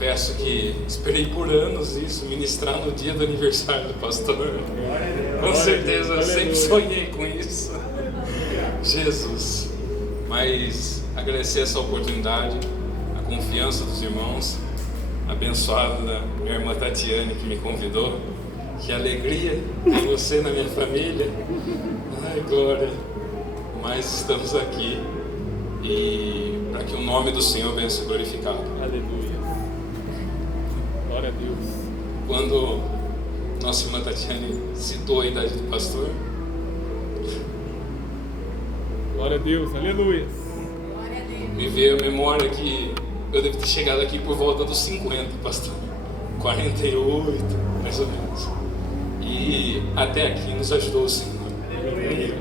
Confesso que esperei por anos isso, ministrar no dia do aniversário do pastor. Com certeza, eu sempre sonhei com isso. Jesus. Mas agradecer essa oportunidade, a confiança dos irmãos, abençoado da minha irmã Tatiane que me convidou. Que alegria ter você na minha família. Ai, glória. Mas estamos aqui e para que o nome do Senhor venha ser glorificado. Aleluia. Glória a Deus. Quando nossa irmã Tatiane citou a idade do pastor, glória a Deus, aleluia. me veio a memória que eu devo ter chegado aqui por volta dos 50, pastor. 48, mais ou menos. E até aqui nos ajudou o Senhor. Aleluia.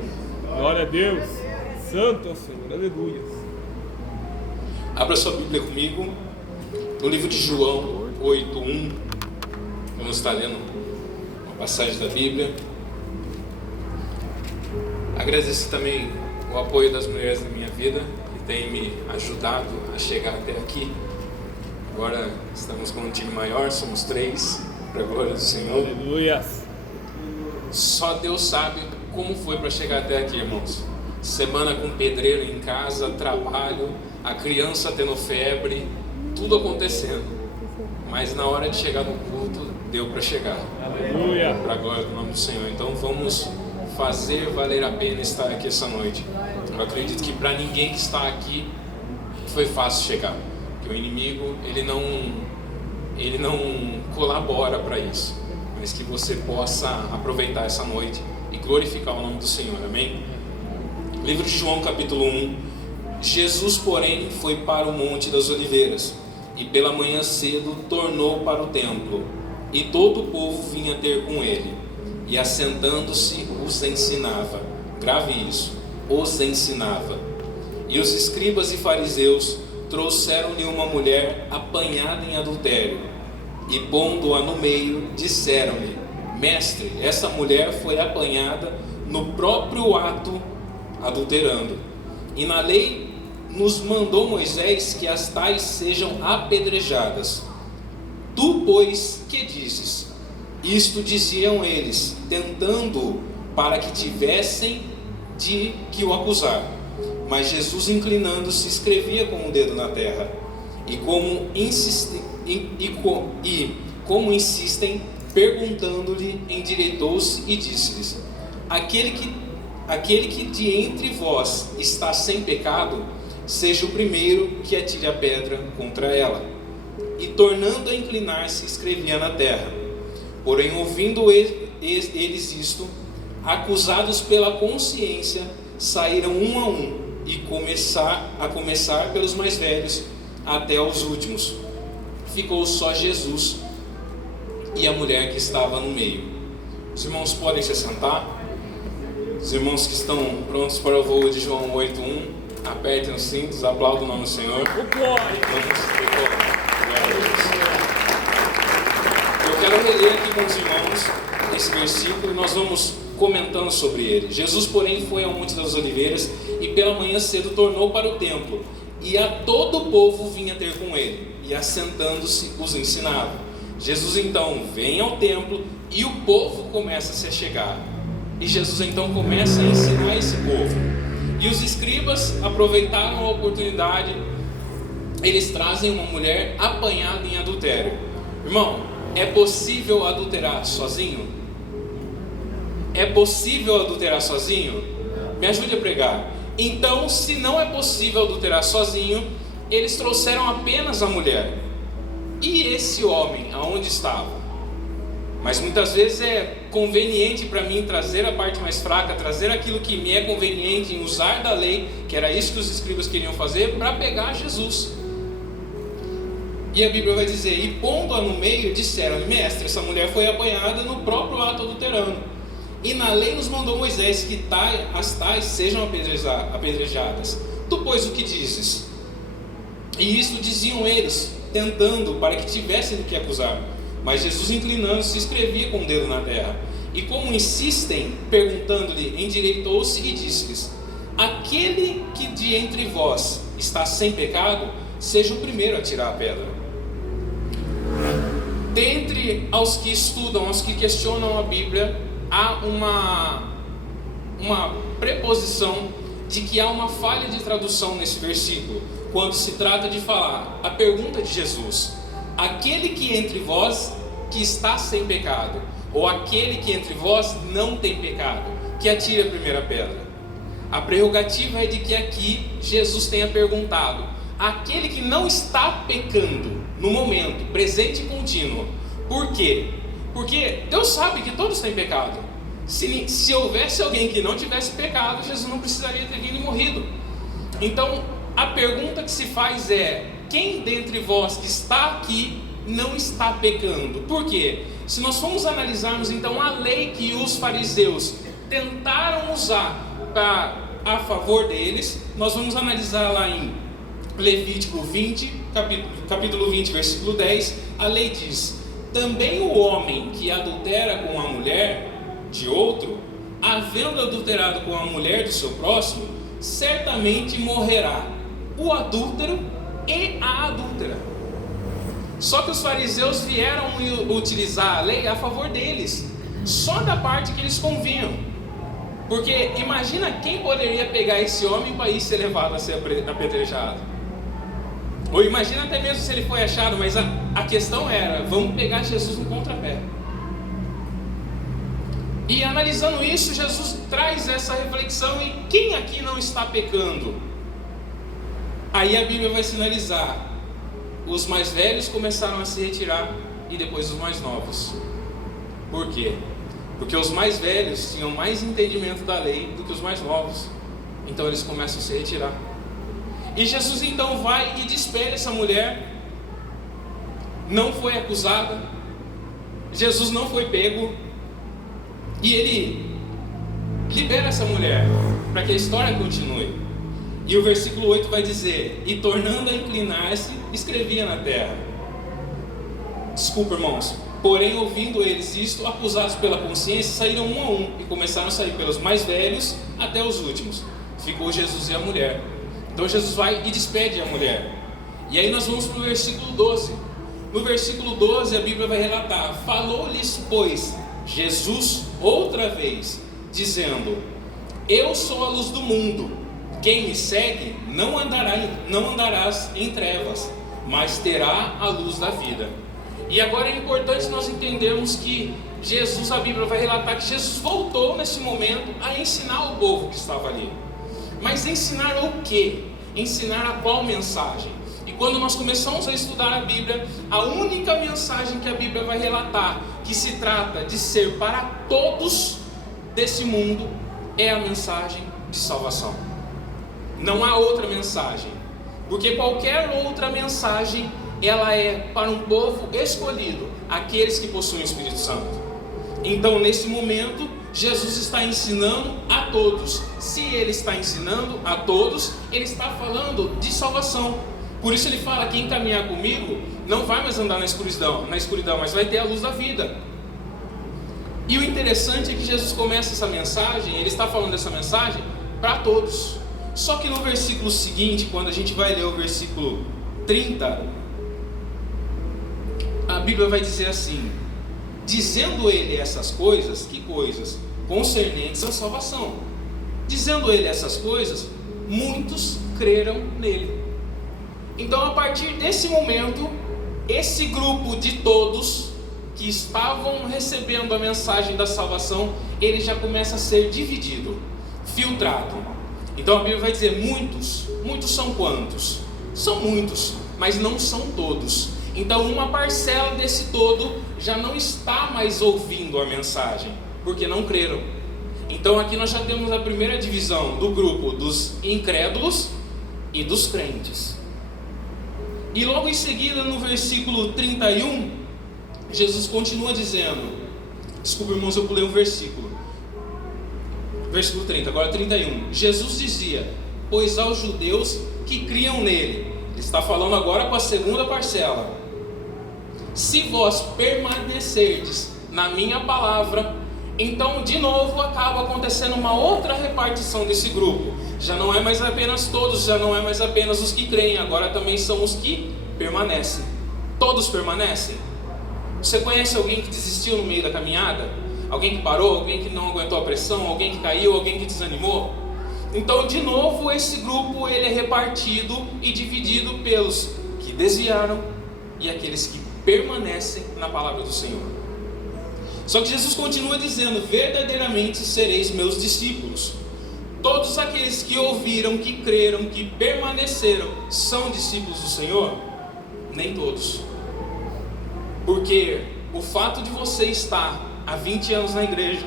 Glória a Deus. Santo é o Senhor, aleluia. Abra sua Bíblia comigo no livro de João 8:1. Vamos estar lendo uma passagem da Bíblia. Agradeço também o apoio das mulheres na minha vida, que têm me ajudado a chegar até aqui. Agora estamos com um time maior, somos 3, para a glória do Senhor. Aleluia. Só Deus sabe como foi para chegar até aqui, irmãos. Semana com pedreiro em casa, trabalho, a criança tendo febre, tudo acontecendo. Mas na hora de chegar no culto, deu para chegar. Aleluia. Para a glória do nome do Senhor. Então vamos fazer valer a pena estar aqui essa noite. Eu acredito que para ninguém que está aqui foi fácil chegar. Porque o inimigo, ele não colabora para isso. Mas que você possa aproveitar essa noite e glorificar o nome do Senhor, amém? Livro de João capítulo 1. Jesus, porém, foi para o Monte das Oliveiras, e pela manhã cedo tornou para o templo, e todo o povo vinha ter com ele, e assentando-se os ensinava. Grave isso, os ensinava. E os escribas e fariseus trouxeram-lhe uma mulher apanhada em adultério, e pondo-a no meio, disseram-lhe: Mestre, essa mulher foi apanhada no próprio ato adulterando. E na lei nos mandou Moisés que as tais sejam apedrejadas. Tu, pois, que dizes? Isto diziam eles, tentando para que tivessem de que o acusar. Mas Jesus, inclinando-se, escrevia com o dedo na terra. E como insistem, perguntando-lhe, endireitou-se e disse-lhes: Aquele que de entre vós está sem pecado, seja o primeiro que atire a pedra contra ela. E tornando a inclinar-se, escrevia na terra. Porém, ouvindo eles isto, acusados pela consciência, saíram um a um, e começar pelos mais velhos até os últimos. Ficou só Jesus e a mulher que estava no meio. Os irmãos podem se sentar. Os irmãos que estão prontos para o voo de João 8:1, apertem os cintos, aplaudam o nome do Senhor. Eu quero reler aqui com os irmãos esse versículo e nós vamos comentando sobre ele. Jesus, porém, foi ao Monte das Oliveiras e pela manhã cedo tornou para o templo, e a todo o povo vinha ter com ele, e assentando-se os ensinava. Jesus então vem ao templo e o povo começa a se achegar. E Jesus então começa a ensinar esse povo. E os escribas aproveitaram a oportunidade. Eles trazem uma mulher apanhada em adultério. Irmão, é possível adulterar sozinho? É possível adulterar sozinho? Me ajude a pregar. Então, se não é possível adulterar sozinho, eles trouxeram apenas a mulher. E esse homem, aonde estava? Mas muitas vezes é conveniente para mim trazer a parte mais fraca, trazer aquilo que me é conveniente em usar da lei, que era isso que os escribas queriam fazer, para pegar Jesus. E a Bíblia vai dizer: e pondo-a no meio, disseram: Mestre, essa mulher foi apanhada no próprio ato adulterando. E na lei nos mandou Moisés que as tais sejam apedrejadas. Tu, pois, o que dizes? E isto diziam eles, tentando para que tivessem do que acusar. Mas Jesus, inclinando-se, escrevia com o dedo na terra. E como insistem, perguntando-lhe, endireitou-se e disse-lhes: Aquele que de entre vós está sem pecado, seja o primeiro a tirar a pedra. dentre aos que estudam, aos que questionam a Bíblia, há uma preposição de que há uma falha de tradução nesse versículo, quando se trata de falar a pergunta de Jesus: aquele que entre vós que está sem pecado, ou aquele que entre vós não tem pecado, que atire a primeira pedra. A prerrogativa é de que aqui Jesus tenha perguntado: aquele que não está pecando no momento, presente e contínuo. Por quê? Porque Deus sabe que todos têm pecado. Se houvesse alguém que não tivesse pecado, Jesus não precisaria ter vindo e morrido. Então, a pergunta que se faz é: quem dentre vós que está aqui não está pecando? Por quê? Se nós formos analisarmos então a lei que os fariseus tentaram usar a favor deles, nós vamos analisar lá em Levítico 20, capítulo 20, versículo 10, a lei diz: também o homem que adultera com a mulher de outro, havendo adulterado com a mulher do seu próximo, certamente morrerá o adúltero e a adúltera. Só que os fariseus vieram utilizar a lei a favor deles, só da parte que eles convinham. Porque imagina quem poderia pegar esse homem para ir ser levado a ser apedrejado. Ou imagina até mesmo se ele foi achado, mas a questão era: vamos pegar Jesus no contrapé. E analisando isso, Jesus traz essa reflexão: e quem aqui não está pecando? Aí a Bíblia vai sinalizar: os mais velhos começaram a se retirar e depois os mais novos. Por quê? Porque os mais velhos tinham mais entendimento da lei do que os mais novos. Então eles começam a se retirar. E Jesus então vai e despede essa mulher. Não foi acusada. Jesus não foi pego. E ele libera essa mulher para que a história continue. E o versículo 8 vai dizer: e tornando a inclinar-se, escrevia na terra. Desculpa, irmãos. Porém, ouvindo eles isto, acusados pela consciência, saíram um a um, e começaram a sair pelos mais velhos até os últimos. Ficou Jesus e a mulher. Então Jesus vai e despede a mulher. E aí nós vamos para o versículo 12. No versículo 12 a Bíblia vai relatar: falou-lhes, pois, Jesus outra vez, dizendo: eu sou a luz do mundo. Quem me segue não andarás em trevas, mas terá a luz da vida. E agora é importante nós entendermos que Jesus, a Bíblia vai relatar que Jesus voltou nesse momento a ensinar o povo que estava ali. Mas ensinar o quê? Ensinar a qual mensagem? E quando nós começamos a estudar a Bíblia, a única mensagem que a Bíblia vai relatar, que se trata de ser para todos desse mundo, é a mensagem de salvação. Não há outra mensagem, porque qualquer outra mensagem, ela é para um povo escolhido, aqueles que possuem o Espírito Santo. Então, nesse momento, Jesus está ensinando a todos. Se ele está ensinando a todos, ele está falando de salvação. Por isso ele fala: quem caminhar comigo não vai mais andar na escuridão, mas vai ter a luz da vida. E o interessante é que Jesus começa essa mensagem, ele está falando dessa mensagem para todos. Só que no versículo seguinte, quando a gente vai ler o versículo 30, a Bíblia vai dizer assim: dizendo ele essas coisas, que coisas? Concernentes à salvação. Dizendo ele essas coisas, muitos creram nele. Então, a partir desse momento, esse grupo de todos que estavam recebendo a mensagem da salvação, ele já começa a ser dividido, filtrado. Então a Bíblia vai dizer: muitos. Muitos são quantos? São muitos, mas não são todos. Então uma parcela desse todo já não está mais ouvindo a mensagem, porque não creram. Então aqui nós já temos a primeira divisão do grupo dos incrédulos e dos crentes. E logo em seguida, no versículo 31, Jesus continua dizendo: desculpa, irmãos, eu pulei um versículo. Versículo 30, agora 31. Jesus dizia: pois aos judeus que criam nele. Ele está falando agora com a segunda parcela: se vós permanecerdes na minha palavra. Então de novo acaba acontecendo uma outra repartição desse grupo. Já não é mais apenas todos, já não é mais apenas os que creem, agora também são os que permanecem. Todos permanecem? Você conhece alguém que desistiu no meio da caminhada? Alguém que parou? Alguém que não aguentou a pressão? Alguém que caiu? Alguém que desanimou? Então, de novo, esse grupo ele é repartido e dividido pelos que desviaram e aqueles que permanecem na palavra do Senhor. Só que Jesus continua dizendo: verdadeiramente sereis meus discípulos. Todos aqueles que ouviram, que creram, que permaneceram, são discípulos do Senhor? Nem todos. Porque o fato de você estar há 20 anos na igreja,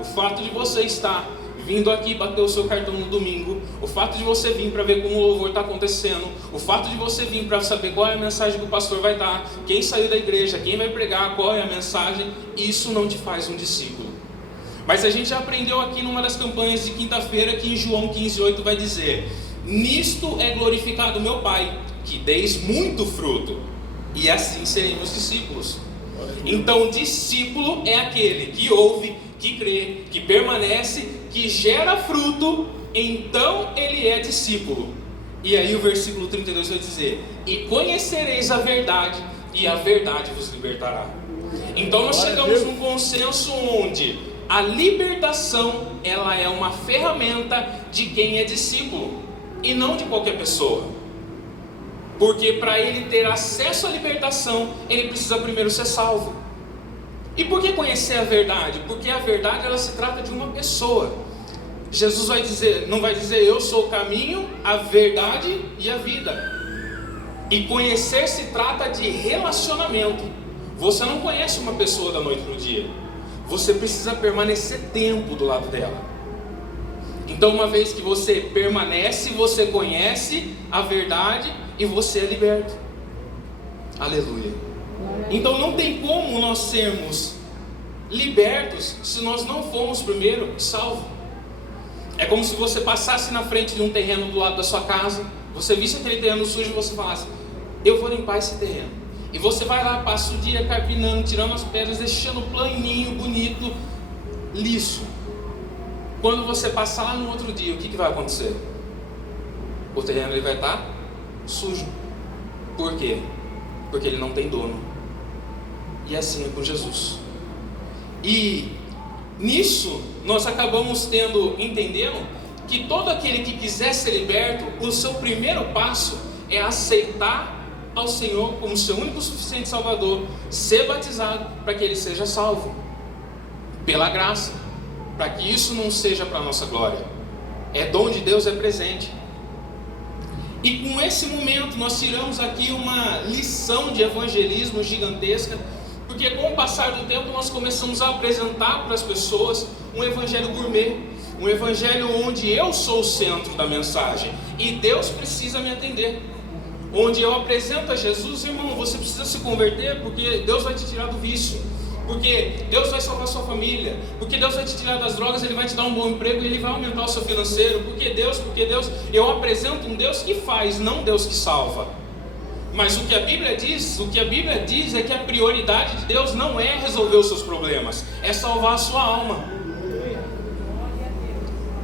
o fato de você estar vindo aqui bater o seu cartão no domingo, o fato de você vir para ver como o louvor está acontecendo, o fato de você vir para saber qual é a mensagem que o pastor vai dar, quem saiu da igreja, quem vai pregar, qual é a mensagem, isso não te faz um discípulo. Mas a gente já aprendeu aqui numa das campanhas de quinta-feira que em João 15:8 vai dizer: nisto é glorificado meu Pai, que deis muito fruto, e assim seremos discípulos. Então discípulo é aquele que ouve, que crê, que permanece, que gera fruto, então ele é discípulo. E aí o versículo 32 vai dizer: e conhecereis a verdade, e a verdade vos libertará. Então nós chegamos num consenso onde a libertação, ela é uma ferramenta de quem é discípulo, e não de qualquer pessoa. Porque para ele ter acesso à libertação, ele precisa primeiro ser salvo. E por que conhecer a verdade? Porque a verdade, ela se trata de uma pessoa. Jesus vai dizer, não vai dizer eu sou o caminho, a verdade e a vida. E conhecer se trata de relacionamento. Você não conhece uma pessoa da noite para o dia. Você precisa permanecer tempo do lado dela. Então, uma vez que você permanece, você conhece a verdade e você é liberto. Aleluia. Então não tem como nós sermos libertos se nós não formos primeiro salvos. É como se você passasse na frente de um terreno do lado da sua casa, você visse aquele terreno sujo e você falasse: eu vou limpar esse terreno. E você vai lá, passa o dia carpinando, tirando as pedras, deixando planinho, bonito, liso. Quando você passar lá no outro dia, o que vai acontecer? O terreno ele vai estar sujo. Por quê? Porque ele não tem dono. E assim é com Jesus. E nisso nós acabamos entendendo que todo aquele que quiser ser liberto, o seu primeiro passo é aceitar ao Senhor como seu único suficiente Salvador, ser batizado para que ele seja salvo pela graça, para que isso não seja para a nossa glória. É dom de Deus, é presente. E com esse momento nós tiramos aqui uma lição de evangelismo gigantesca, porque com o passar do tempo nós começamos a apresentar para as pessoas um evangelho gourmet, um evangelho onde eu sou o centro da mensagem e Deus precisa me atender. Onde eu apresento a Jesus: irmão, você precisa se converter, porque Deus vai te tirar do vício, porque Deus vai salvar sua família, porque Deus vai te tirar das drogas, Ele vai te dar um bom emprego e Ele vai aumentar o seu financeiro, porque Deus, eu apresento um Deus que faz, não um Deus que salva. Mas o que a Bíblia diz é que a prioridade de Deus não é resolver os seus problemas, é salvar a sua alma.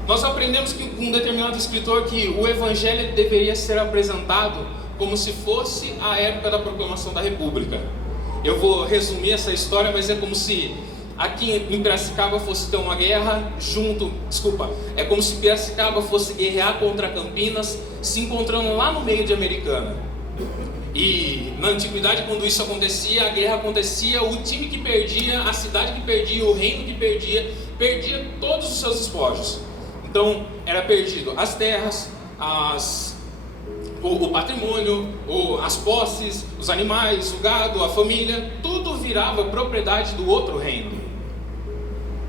Nós aprendemos com um determinado escritor que o Evangelho deveria ser apresentado como se fosse a época da proclamação da República. Eu vou resumir essa história, mas é como se aqui em Piracicaba fosse ter uma guerra é como se Piracicaba fosse guerrear contra Campinas, se encontrando lá no meio de Americana. E na antiguidade, quando isso acontecia, a guerra acontecia, o time que perdia, a cidade que perdia, o reino que perdia todos os seus despojos. Então era perdido as terras, o patrimônio, as posses, os animais, o gado, a família, tudo virava propriedade do outro reino.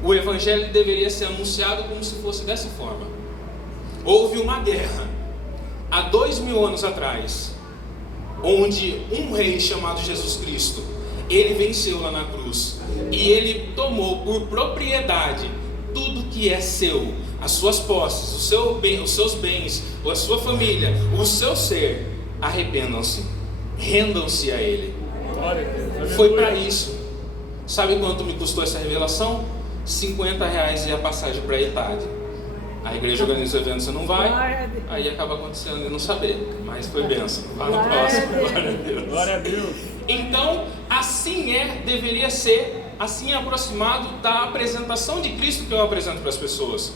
O Evangelho deveria ser anunciado como se fosse dessa forma. Houve uma guerra há 2000 anos atrás, onde um rei chamado Jesus Cristo, ele venceu lá na cruz e ele tomou por propriedade tudo que é seu, as suas posses, os seus bens, a sua família, o seu ser. Arrependam-se, rendam-se a Ele. Foi para isso. Sabe quanto me custou essa revelação? R$50 e a passagem para a Etade. A igreja organiza o evento, você não vai, aí acaba acontecendo e não saber, mas foi bênção. Vá no próximo. Glória a Deus. Glória a Deus. Então, assim é deveria ser assim aproximado da apresentação de Cristo que eu apresento para as pessoas.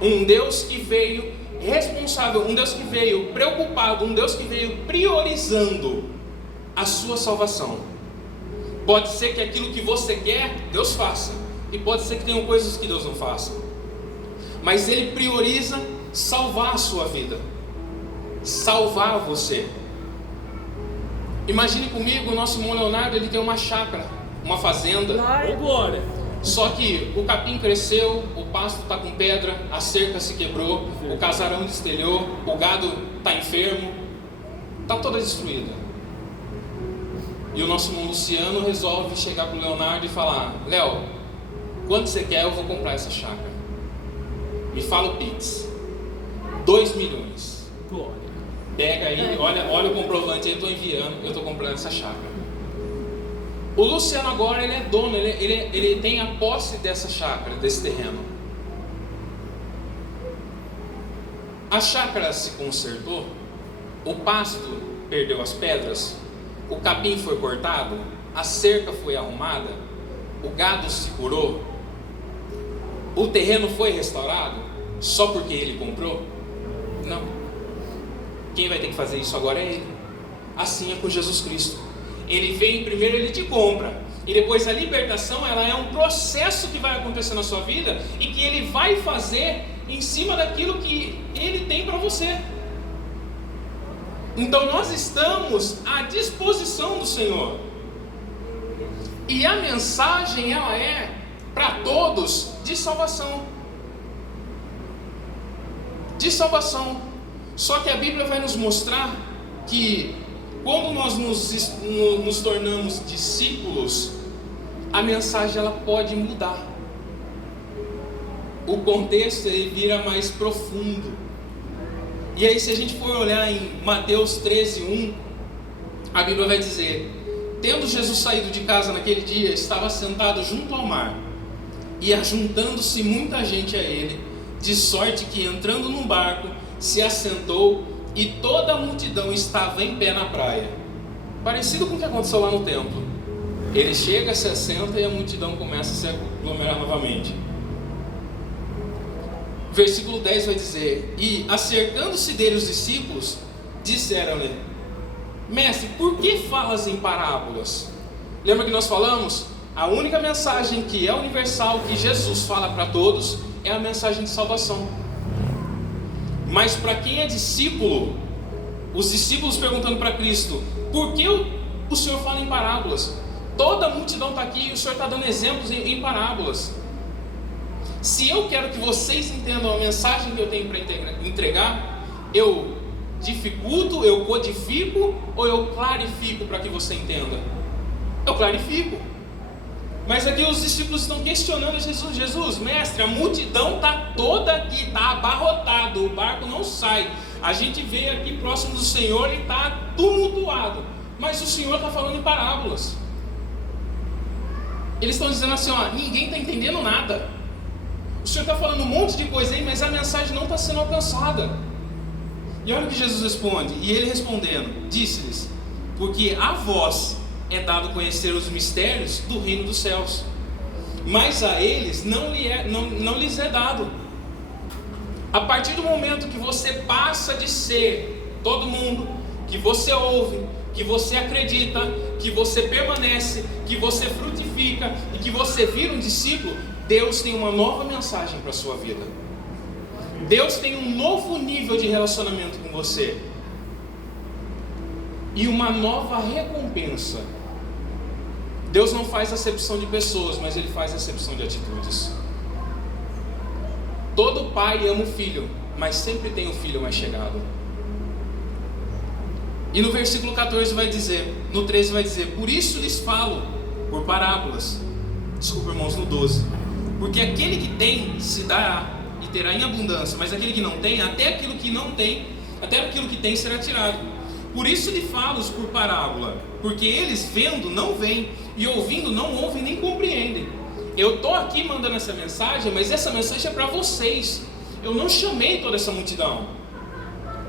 Um Deus que veio responsável, um Deus que veio preocupado, um Deus que veio priorizando a sua salvação. Pode ser que aquilo que você quer, Deus faça, e pode ser que tenham coisas que Deus não faça, mas Ele prioriza salvar a sua vida, salvar você. Imagine comigo, o nosso irmão Leonardo, ele tem uma chácara, uma fazenda. Glória. Só que o capim cresceu, o pasto está com pedra, a cerca se quebrou, o casarão destelhou, o gado está enfermo, está toda destruída. E o nosso irmão Luciano resolve chegar para o Leonardo e falar: Léo, quanto você quer? Eu vou comprar essa chácara. Me fala o Pix. 2 milhões. Glória. Pega aí, olha o comprovante aí, eu estou enviando, eu estou comprando essa chácara. O Luciano agora, ele é dono, ele tem a posse dessa chácara, desse terreno. A chácara se consertou, o pasto perdeu as pedras, o capim foi cortado, a cerca foi arrumada, o gado se curou, o terreno foi restaurado só porque ele comprou? Não. Quem vai ter que fazer isso agora é Ele. Assim é com Jesus Cristo. Ele vem primeiro, Ele te compra, e depois a libertação, ela é um processo que vai acontecer na sua vida e que Ele vai fazer em cima daquilo que Ele tem para você. Então nós estamos à disposição do Senhor, e a mensagem, ela é para todos de salvação. De salvação. Só que a Bíblia vai nos mostrar que quando nós nos tornamos discípulos, a mensagem ela pode mudar. O contexto ele vira mais profundo. E aí, se a gente for olhar em Mateus 13:1, a Bíblia vai dizer: tendo Jesus saído de casa naquele dia, estava sentado junto ao mar, e ajuntando-se muita gente a ele, de sorte que, entrando num barco, se assentou, e toda a multidão estava em pé na praia. Parecido com o que aconteceu lá no templo. Ele chega, se assenta e a multidão começa a se aglomerar novamente. Versículo 10 vai dizer: e acercando-se dele os discípulos, disseram-lhe: Mestre, por que falas em parábolas? Lembra que nós falamos? A única mensagem que é universal, que Jesus fala para todos, é a mensagem de salvação. Mas para quem é discípulo, os discípulos perguntando para Cristo: por que o Senhor fala em parábolas? Toda a multidão está aqui e o Senhor está dando exemplos em parábolas. Se eu quero que vocês entendam a mensagem que eu tenho para entregar, eu dificulto, eu codifico ou eu clarifico para que você entenda? Eu clarifico. Mas aqui os discípulos estão questionando Jesus: Jesus, mestre, a multidão está toda aqui, está abarrotado, o barco não sai, a gente veio aqui próximo do Senhor e está tumultuado, mas o Senhor está falando em parábolas. Eles estão dizendo assim: ó, ninguém está entendendo nada, o Senhor está falando um monte de coisa aí, mas a mensagem não está sendo alcançada. E olha o que Jesus responde, e ele respondendo, disse-lhes: porque a vós é dado conhecer os mistérios do reino dos céus, mas a eles não lhes é dado. A partir do momento que você passa de ser todo mundo, que você ouve, que você acredita, que você permanece, que você frutifica e que você vira um discípulo, Deus tem uma nova mensagem para a sua vida. Deus tem um novo nível de relacionamento com você e uma nova recompensa. Deus não faz acepção de pessoas, mas Ele faz acepção de atitudes. Todo pai ama o filho, mas sempre tem o filho mais chegado. E no versículo 14 vai dizer, no 13 vai dizer: por isso lhes falo por parábolas. Desculpa, irmãos, no 12. Porque aquele que tem se dará e terá em abundância, mas aquele que não tem, até aquilo que tem será tirado. Por isso lhe falo por parábola, porque eles vendo não veem, e ouvindo não ouvem nem compreendem. Eu estou aqui mandando essa mensagem, mas essa mensagem é para vocês. Eu não chamei toda essa multidão.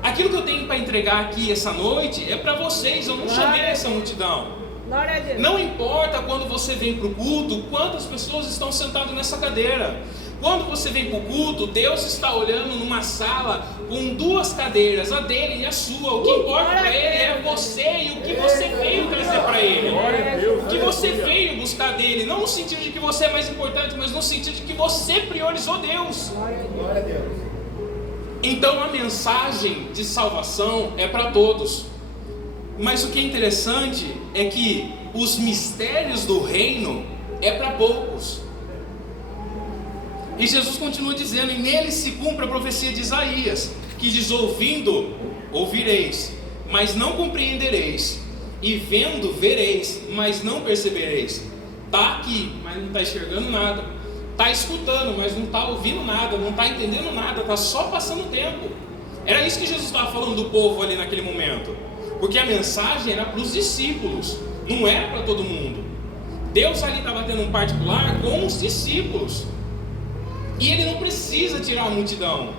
Aquilo que eu tenho para entregar aqui essa noite é para vocês. Eu não chamei essa multidão. Glória a Deus. Não importa quando você vem para o culto, quantas pessoas estão sentadas nessa cadeira. Quando você vem para o culto, Deus está olhando numa sala com 2 cadeiras, a dele e a sua. O que importa para Ele é você e o que você veio trazer para Ele. O que você veio buscar dele. Não no sentido de que você é mais importante, mas no sentido de que você priorizou Deus. Glória a Deus. Então a mensagem de salvação é para todos. Mas o que é interessante é que os mistérios do reino é para poucos. E Jesus continua dizendo, e nele se cumpre a profecia de Isaías, que diz, ouvindo, ouvireis, mas não compreendereis, e vendo, vereis, mas não percebereis. Está aqui, mas não está enxergando nada. Está escutando, mas não está ouvindo nada, não está entendendo nada, está só passando tempo. Era isso que Jesus estava falando do povo ali naquele momento. Porque a mensagem era para os discípulos, não era para todo mundo. Deus ali estava tendo um particular com os discípulos. E Ele não precisa tirar a multidão.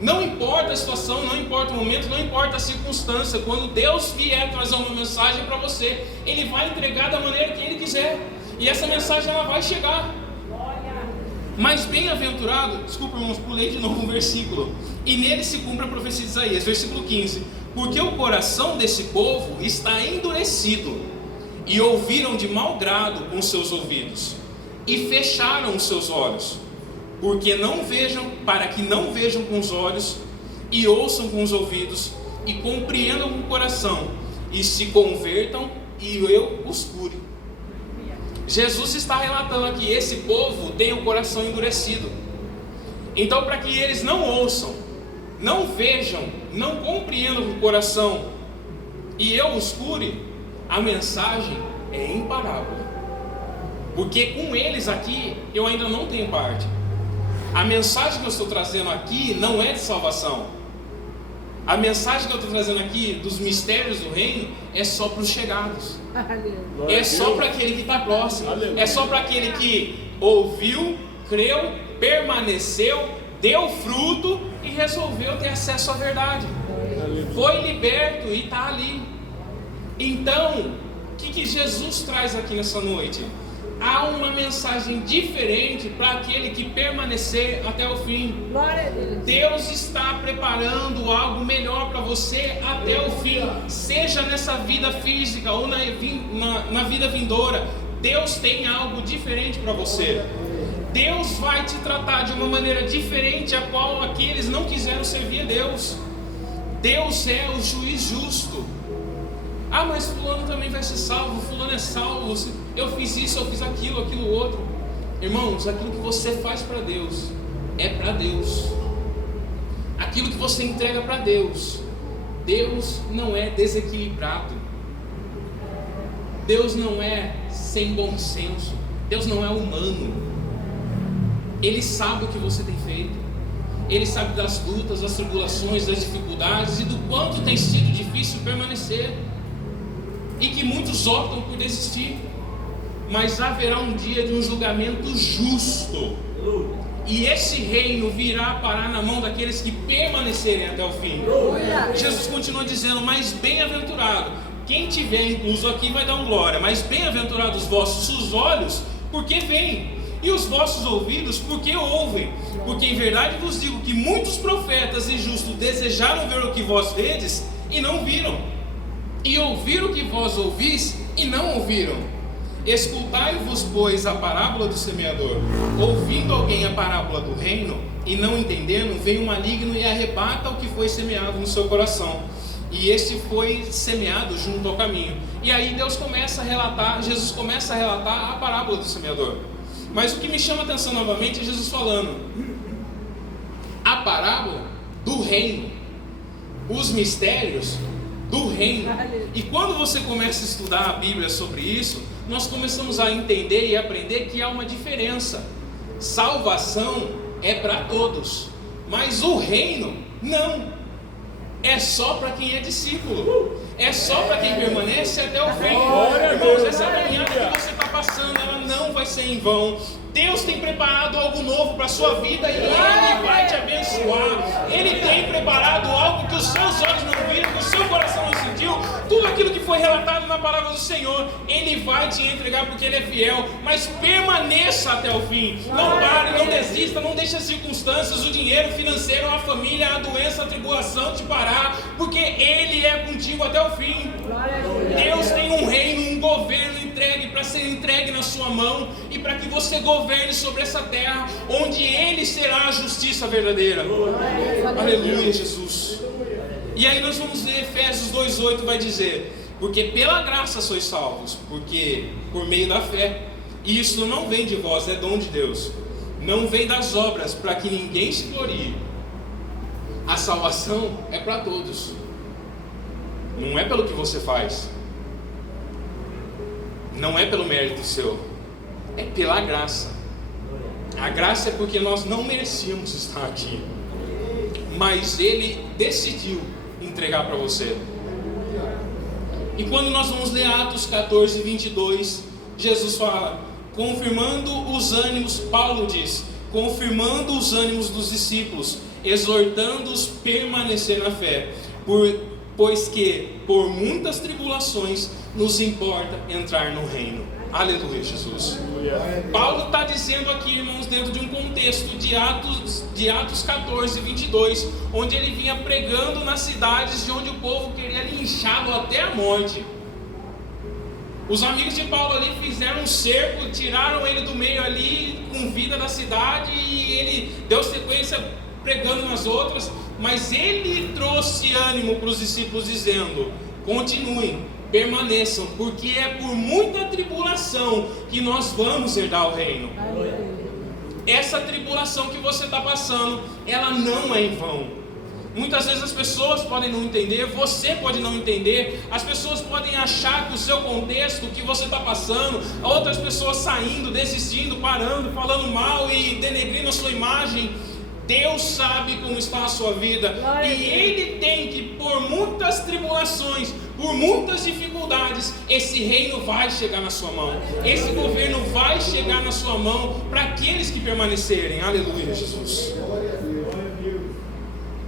Não importa a situação, não importa o momento, não importa a circunstância. Quando Deus vier trazer uma mensagem para você, Ele vai entregar da maneira que Ele quiser. E essa mensagem ela vai chegar. Mas bem-aventurado, desculpa irmãos, pulei de novo um versículo. E nele se cumpre a profecia de Isaías, versículo 15. Porque o coração desse povo está endurecido, e ouviram de mau grado com seus ouvidos, e fecharam os seus olhos, porque não vejam, para que não vejam com os olhos, e ouçam com os ouvidos, e compreendam com o coração, e se convertam, e eu os cure. Jesus está relatando aqui, esse povo tem o coração endurecido. Então, para que eles não ouçam, não vejam, não compreendam com o coração, e eu os cure, a mensagem é em parábola. Porque com eles aqui, eu ainda não tenho parte. A mensagem que eu estou trazendo aqui não é de salvação. A mensagem que eu estou trazendo aqui dos mistérios do reino é só para os chegados. É só para aquele que está próximo. É só para aquele que ouviu, creu, permaneceu, deu fruto e resolveu ter acesso à verdade. Foi liberto e está ali. Então, o que Jesus traz aqui nessa noite? Há uma mensagem diferente para aquele que permanecer até o fim. Deus está preparando algo melhor para você até o fim, seja nessa vida física ou na vida vindoura. Deus tem algo diferente para você. Deus vai te tratar de uma maneira diferente a qual aqueles não quiseram servir a Deus. Deus é o juiz justo. Ah, mas fulano também vai ser salvo, fulano é salvo, eu fiz isso, eu fiz aquilo, aquilo outro. Irmãos, aquilo que você faz para Deus, é para Deus. Aquilo que você entrega para Deus, Deus não é desequilibrado. Deus não é sem bom senso. Deus não é humano. Ele sabe o que você tem feito. Ele sabe das lutas, das tribulações, das dificuldades e do quanto tem sido difícil permanecer. E que muitos optam por desistir. Mas haverá um dia de um julgamento justo. E esse reino virá parar na mão daqueles que permanecerem até o fim. Jesus continua dizendo, mas bem-aventurado. Quem tiver incluso aqui vai dar um glória. Mas bem-aventurados os vossos olhos, porque veem. E os vossos ouvidos, porque ouvem. Porque em verdade vos digo que muitos profetas e justos desejaram ver o que vós vedes e não viram. E ouvir o que vós ouvis e não ouviram. Escutai-vos, pois, a parábola do semeador. Ouvindo alguém a parábola do reino e não entendendo, vem o maligno e arrebata o que foi semeado no seu coração. E este foi semeado junto ao caminho. E aí Deus começa a relatar, Jesus começa a relatar a parábola do semeador. Mas o que me chama a atenção novamente é Jesus falando a parábola do reino, os mistérios do reino. E quando você começa a estudar a Bíblia sobre isso, nós começamos a entender e aprender que há uma diferença. Salvação é para todos, mas o reino não. É só para quem é discípulo. É só para quem permanece até o fim. Irmãos, essa caminhada que você está passando, ela não vai ser em vão. Deus tem preparado algo novo para a sua vida e Ele vai te abençoar. Ele tem preparado algo que os seus olhos não viram, que o seu coração não sentiu. Tudo aquilo que foi relatado na palavra do Senhor, Ele vai te entregar porque Ele é fiel. Mas permaneça até o fim. Não pare, não desista, não deixe as circunstâncias, o dinheiro financeiro, a família, a doença, a tribulação te parar, porque Ele é contigo até o fim. Deus tem um reino, um governo entregue para ser entregue na sua mão e para que você governe sobre essa terra, onde Ele será a justiça verdadeira. Aleluia, Jesus. E aí nós vamos ler Efésios 2:8, vai dizer: porque pela graça sois salvos, porque por meio da fé, e isso não vem de vós, é dom de Deus, não vem das obras, para que ninguém se glorie. A salvação é para todos, não é pelo que você faz, não é pelo mérito seu, é pela graça. A graça é porque nós não merecíamos estar aqui, mas Ele decidiu entregar para você. E quando nós vamos ler Atos 14:22, Jesus fala, confirmando os ânimos, Paulo diz, confirmando os ânimos dos discípulos, exortando-os a permanecer na fé, pois que por muitas tribulações nos importa entrar no reino. Aleluia, Jesus. Paulo está dizendo aqui, irmãos, dentro de um contexto de Atos 14:22, onde ele vinha pregando nas cidades de onde o povo queria linchá-lo até a morte. Os amigos de Paulo ali fizeram um cerco, tiraram ele do meio ali com vida da cidade, e ele deu sequência pregando nas outras, mas ele trouxe ânimo para os discípulos dizendo, continuem, permaneçam, porque é por muita tribulação que nós vamos herdar o reino. Essa tribulação que você está passando, ela não é em vão. Muitas vezes as pessoas podem não entender, você pode não entender, as pessoas podem achar que o seu contexto, o que você está passando, outras pessoas saindo, desistindo, parando, falando mal e denegrindo a sua imagem. Deus sabe como está a sua vida, e Ele tem que, por muitas tribulações, por muitas dificuldades, esse reino vai chegar na sua mão, esse governo vai chegar na sua mão para aqueles que permanecerem. Aleluia, Jesus.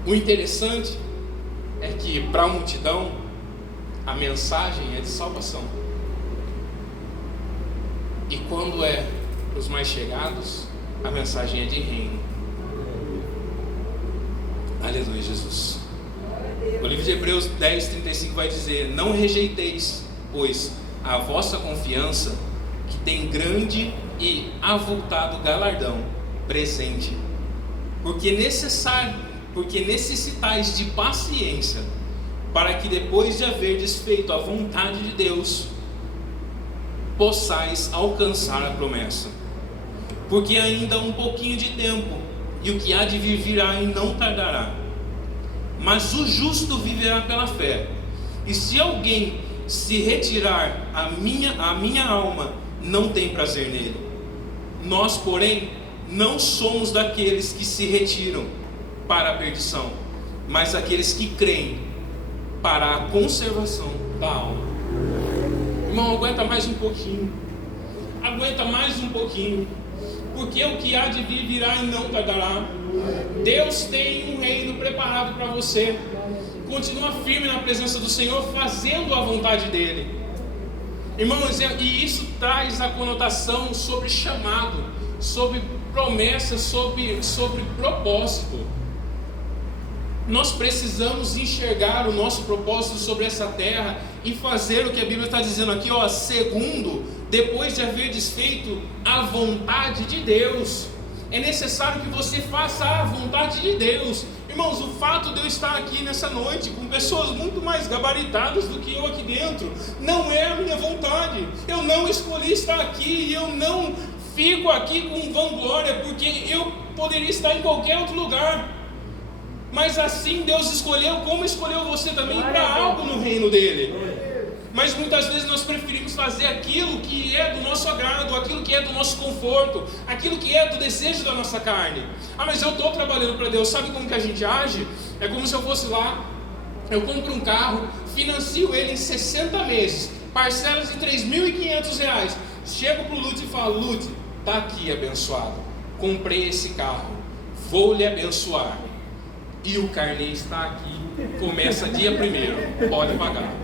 O interessante é que para a multidão a mensagem é de salvação, e quando é para os mais chegados, a mensagem é de reino. Aleluia, Jesus. O livro de Hebreus 10:35 vai dizer, não rejeiteis, pois, a vossa confiança, que tem grande e avultado galardão presente, porque necessitais de paciência, para que depois de haverdes feito a vontade de Deus, possais alcançar a promessa. Porque ainda um pouquinho de tempo, e o que há de vir virá e não tardará. Mas o justo viverá pela fé. E se alguém se retirar, a minha alma não tem prazer nele. Nós, porém, não somos daqueles que se retiram para a perdição, mas aqueles que creem para a conservação da alma. Irmão, aguenta mais um pouquinho. Aguenta mais um pouquinho. Porque o que há de vir virá e não tardará. Deus tem um reino preparado para você. Continua firme na presença do Senhor, fazendo a vontade dEle. Irmãos, e isso traz a conotação sobre chamado, sobre promessa, sobre propósito. Nós precisamos enxergar o nosso propósito sobre essa terra e fazer o que a Bíblia está dizendo aqui, segundo, depois de haver desfeito a vontade de Deus. É necessário que você faça a vontade de Deus. Irmãos, o fato de eu estar aqui nessa noite com pessoas muito mais gabaritadas do que eu aqui dentro, não é a minha vontade. Eu não escolhi estar aqui e eu não fico aqui com vanglória, porque eu poderia estar em qualquer outro lugar. Mas assim Deus escolheu, como escolheu você também, para algo no reino dEle. Mas muitas vezes nós preferimos fazer aquilo que é do nosso agrado, aquilo que é do nosso conforto, aquilo que é do desejo da nossa carne. Mas eu estou trabalhando para Deus. Sabe como que a gente age? É como se eu fosse lá, eu compro um carro, financio ele em 60 meses, parcelas de R$3.500. Chego para o Lute e falo, Lute, Está aqui abençoado. Comprei esse carro. Vou lhe abençoar. E o carnê está aqui. Começa dia 1º. Pode pagar.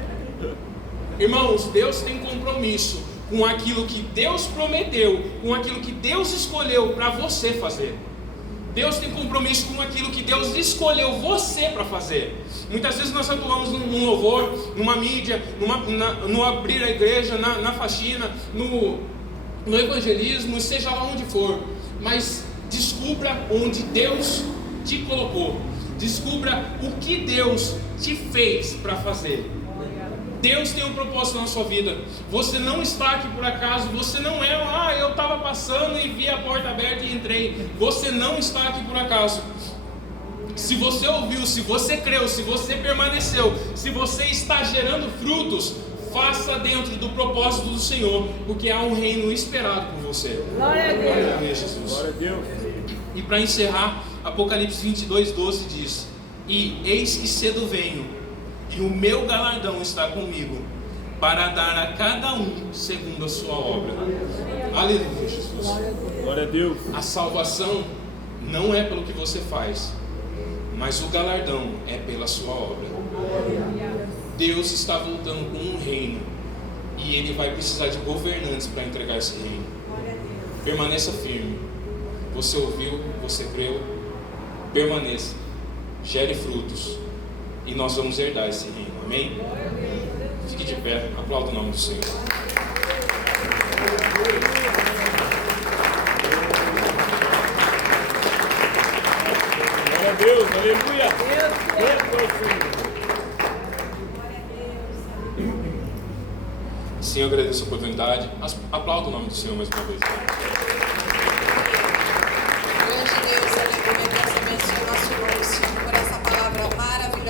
Irmãos, Deus tem compromisso com aquilo que Deus prometeu, com aquilo que Deus escolheu para você fazer. Deus tem compromisso com aquilo que Deus escolheu você para fazer. Muitas vezes nós atuamos num louvor, numa mídia, no abrir a igreja, na faxina, no evangelismo, seja lá onde for. Mas descubra onde Deus te colocou. Descubra o que Deus te fez para fazer. Deus tem um propósito na sua vida. Você não está aqui por acaso. Você não é, eu estava passando e vi a porta aberta e entrei. Você não está aqui por acaso. Se você ouviu, se você creu, se você permaneceu, se você está gerando frutos, faça dentro do propósito do Senhor, porque há um reino esperado por você. Glória a Deus. Glória a Deus, Jesus. Glória a Deus. E para encerrar, Apocalipse 22:12 diz: E eis que cedo venho, e o meu galardão está comigo, para dar a cada um segundo a sua obra. Aleluia, Jesus. Glória a Deus. A salvação não é pelo que você faz, mas o galardão é pela sua obra. Deus está voltando com um reino, e Ele vai precisar de governantes para entregar esse reino. Permaneça firme. Você ouviu, você creu, permaneça, gere frutos, e nós vamos herdar esse reino, amém? Fique de pé, aplauda o nome do Senhor. Glória a Deus, aleluia. Senhor, agradeço a oportunidade. Aplauda o nome do Senhor mais uma vez. Deus, aleluia, Deus abençoe o nosso irmão, Senhor, por essa palavra maravilhosa.